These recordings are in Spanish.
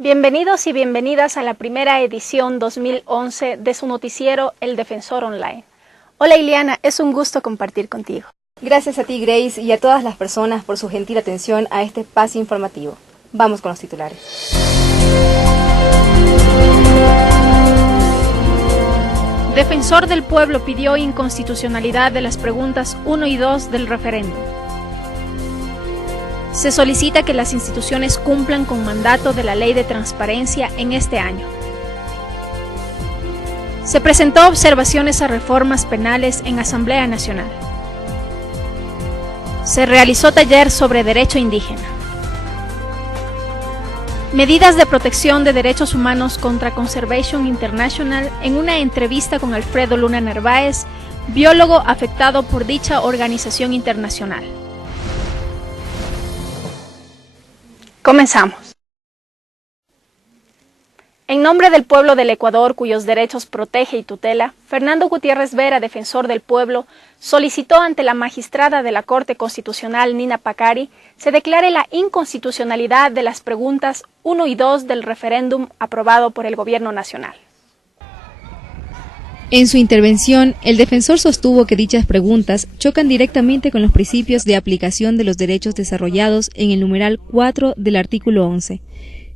Bienvenidos y bienvenidas a la primera edición 2011 de su noticiero El Defensor Online. Hola Ileana, es un gusto compartir contigo. Gracias a ti, Grace, y a todas las personas por su gentil atención a este espacio informativo. Vamos con los titulares. Defensor del Pueblo pidió inconstitucionalidad de las preguntas 1 y 2 del referéndum. Se solicita que las instituciones cumplan con mandato de la Ley de Transparencia en este año. Se presentó observaciones a reformas penales en Asamblea Nacional. Se realizó taller sobre derecho indígena. Medidas de protección de derechos humanos contra Conservation International en una entrevista con Alfredo Luna Narváez, biólogo afectado por dicha organización internacional. Comenzamos. En nombre del pueblo del Ecuador, cuyos derechos protege y tutela, Fernando Gutiérrez Vera, defensor del pueblo, solicitó ante la magistrada de la Corte Constitucional, Nina Pacari, se declare la inconstitucionalidad de las preguntas 1 y 2 del referéndum aprobado por el Gobierno Nacional. En su intervención, el defensor sostuvo que dichas preguntas chocan directamente con los principios de aplicación de los derechos desarrollados en el numeral 4 del artículo 11,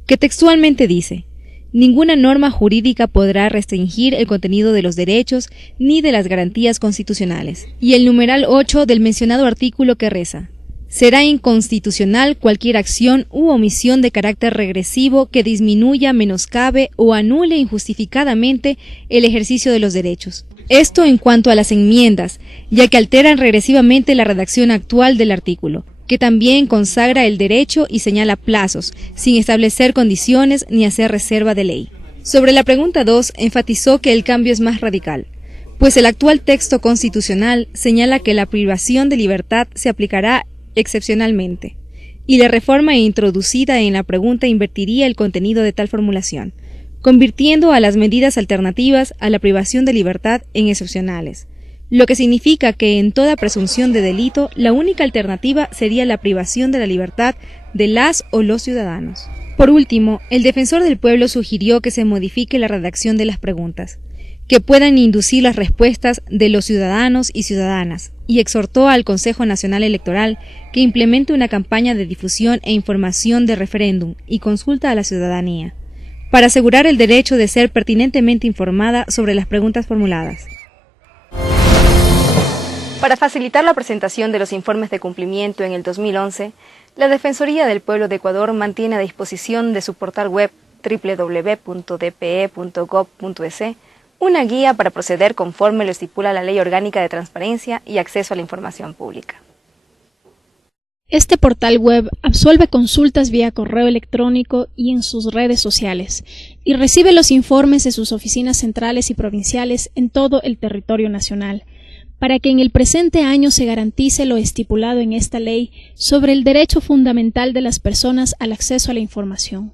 que textualmente dice: ninguna norma jurídica podrá restringir el contenido de los derechos ni de las garantías constitucionales. Y el numeral 8 del mencionado artículo que reza: será inconstitucional cualquier acción u omisión de carácter regresivo que disminuya, menoscabe o anule injustificadamente el ejercicio de los derechos. Esto en cuanto a las enmiendas, ya que alteran regresivamente la redacción actual del artículo, que también consagra el derecho y señala plazos, sin establecer condiciones ni hacer reserva de ley. Sobre la pregunta 2, enfatizó que el cambio es más radical, pues el actual texto constitucional señala que la privación de libertad se aplicará excepcionalmente, y la reforma introducida en la pregunta invertiría el contenido de tal formulación, convirtiendo a las medidas alternativas a la privación de libertad en excepcionales, lo que significa que en toda presunción de delito la única alternativa sería la privación de la libertad de las o los ciudadanos. Por último, el defensor del pueblo sugirió que se modifique la redacción de las preguntas, que puedan inducir las respuestas de los ciudadanos y ciudadanas, y exhortó al Consejo Nacional Electoral que implemente una campaña de difusión e información de referéndum y consulta a la ciudadanía, para asegurar el derecho de ser pertinentemente informada sobre las preguntas formuladas. Para facilitar la presentación de los informes de cumplimiento en el 2011, la Defensoría del Pueblo de Ecuador mantiene a disposición de su portal web www.dpe.gov.es una guía para proceder conforme lo estipula la Ley Orgánica de Transparencia y Acceso a la Información Pública. Este portal web absuelve consultas vía correo electrónico y en sus redes sociales, y recibe los informes de sus oficinas centrales y provinciales en todo el territorio nacional, para que en el presente año se garantice lo estipulado en esta ley sobre el derecho fundamental de las personas al acceso a la información,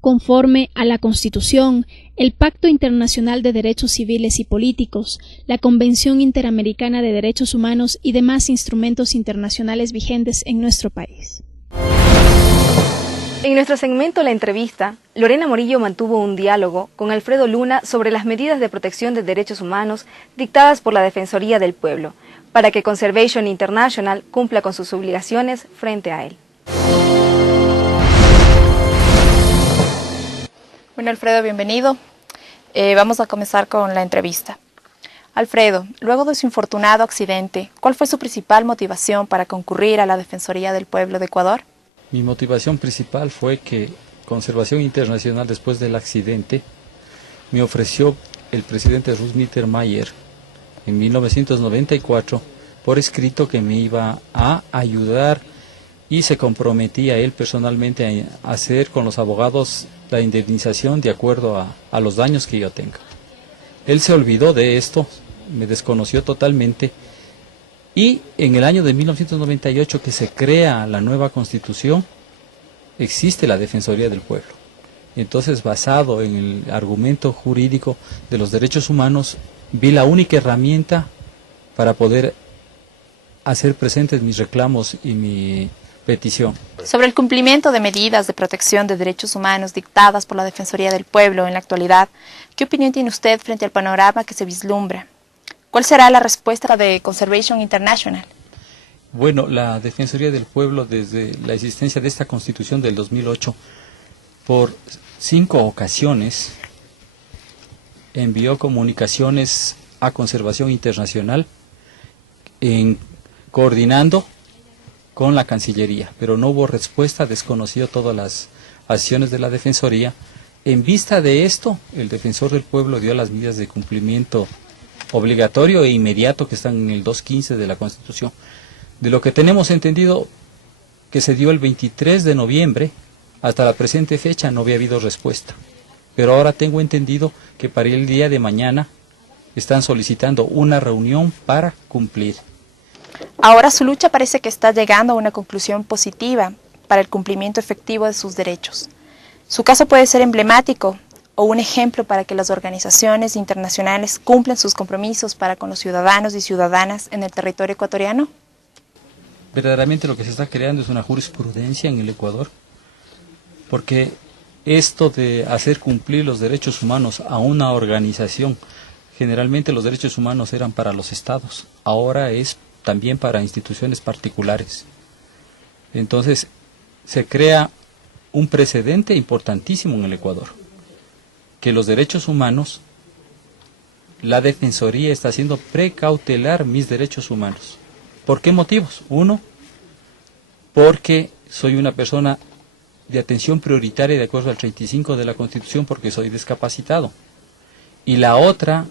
conforme a la Constitución, el Pacto Internacional de Derechos Civiles y Políticos, la Convención Interamericana de Derechos Humanos y demás instrumentos internacionales vigentes en nuestro país. En nuestro segmento La Entrevista, Lorena Morillo mantuvo un diálogo con Alfredo Luna sobre las medidas de protección de derechos humanos dictadas por la Defensoría del Pueblo, para que Conservation International cumpla con sus obligaciones frente a él. Bueno, Alfredo, bienvenido. Vamos a comenzar con la entrevista. Alfredo, luego de su infortunado accidente, ¿cuál fue su principal motivación para concurrir a la Defensoría del Pueblo de Ecuador? Mi motivación principal fue que Conservación Internacional, después del accidente, me ofreció el presidente Ruth Mittermeier en 1994 por escrito que me iba a ayudar y se comprometía él personalmente a hacer con los abogados la indemnización de acuerdo a los daños que yo tenga. Él se olvidó de esto, me desconoció totalmente, y en el año de 1998 que se crea la nueva Constitución, existe la Defensoría del Pueblo. Entonces, basado en el argumento jurídico de los derechos humanos, vi la única herramienta para poder hacer presentes mis reclamos y mi petición. Sobre el cumplimiento de medidas de protección de derechos humanos dictadas por la Defensoría del Pueblo en la actualidad, ¿qué opinión tiene usted frente al panorama que se vislumbra? ¿Cuál será la respuesta de Conservation International? Bueno, la Defensoría del Pueblo, desde la existencia de esta Constitución del 2008, por 5 ocasiones envió comunicaciones a Conservación Internacional coordinando con la Cancillería, pero no hubo respuesta, desconoció todas las acciones de la Defensoría. En vista de esto, el Defensor del Pueblo dio las medidas de cumplimiento obligatorio e inmediato que están en el 215 de la Constitución. De lo que tenemos entendido, que se dio el 23 de noviembre, hasta la presente fecha no había habido respuesta. Pero ahora tengo entendido que para el día de mañana están solicitando una reunión para cumplir. Ahora su lucha parece que está llegando a una conclusión positiva para el cumplimiento efectivo de sus derechos. Su caso puede ser emblemático o un ejemplo para que las organizaciones internacionales cumplan sus compromisos para con los ciudadanos y ciudadanas en el territorio ecuatoriano. Verdaderamente lo que se está creando es una jurisprudencia en el Ecuador, porque esto de hacer cumplir los derechos humanos a una organización, generalmente los derechos humanos eran para los estados, ahora es también para instituciones particulares. Entonces se crea un precedente importantísimo en el Ecuador, que los derechos humanos, la Defensoría está haciendo precautelar mis derechos humanos. ¿Por qué motivos? Uno, porque soy una persona de atención prioritaria de acuerdo al 35 de la Constitución porque soy discapacitado. Y la otra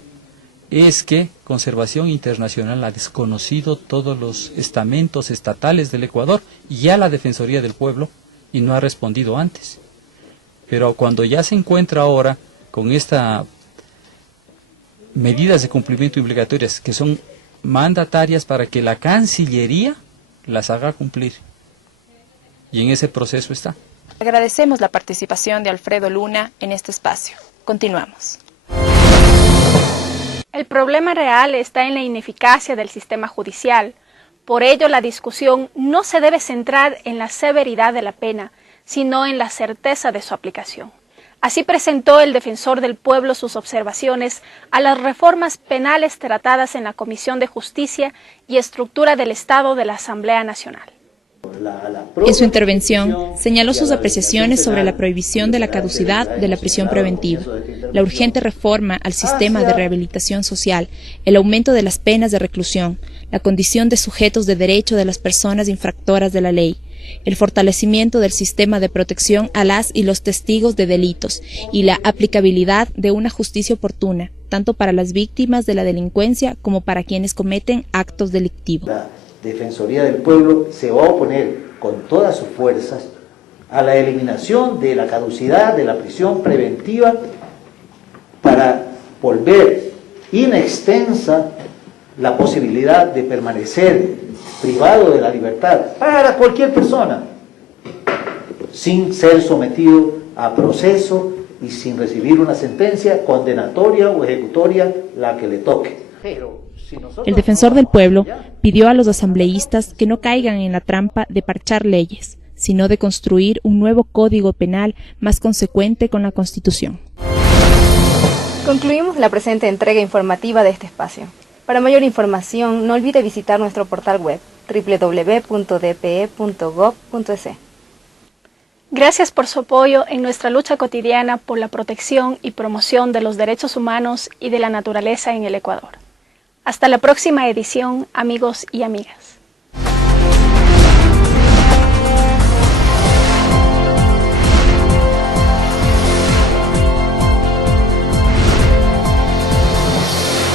es que Conservación Internacional ha desconocido todos los estamentos estatales del Ecuador y ya la Defensoría del Pueblo y no ha respondido antes. Pero cuando ya se encuentra ahora con estas medidas de cumplimiento obligatorias que son mandatarias para que la Cancillería las haga cumplir. Y en ese proceso está. Agradecemos la participación de Alfredo Luna en este espacio. Continuamos. El problema real está en la ineficacia del sistema judicial. Por ello, la discusión no se debe centrar en la severidad de la pena, sino en la certeza de su aplicación. Así presentó el Defensor del Pueblo sus observaciones a las reformas penales tratadas en la Comisión de Justicia y Estructura del Estado de la Asamblea Nacional. En su intervención, señaló sus apreciaciones sobre la prohibición de la caducidad de la prisión preventiva, la urgente reforma al sistema de rehabilitación social, el aumento de las penas de reclusión, la condición de sujetos de derecho de las personas infractoras de la ley, el fortalecimiento del sistema de protección a las y los testigos de delitos y la aplicabilidad de una justicia oportuna, tanto para las víctimas de la delincuencia como para quienes cometen actos delictivos. La Defensoría del Pueblo se va a oponer con todas sus fuerzas a la eliminación de la caducidad de la prisión preventiva para volver inextensa la posibilidad de permanecer privado de la libertad para cualquier persona sin ser sometido a proceso y sin recibir una sentencia condenatoria o ejecutoria, la que le toque. El Defensor del Pueblo pidió a los asambleístas que no caigan en la trampa de parchar leyes, sino de construir un nuevo código penal más consecuente con la Constitución. Concluimos la presente entrega informativa de este espacio. Para mayor información, no olvide visitar nuestro portal web www.dpe.gov.es. Gracias por su apoyo en nuestra lucha cotidiana por la protección y promoción de los derechos humanos y de la naturaleza en el Ecuador. Hasta la próxima edición, amigos y amigas.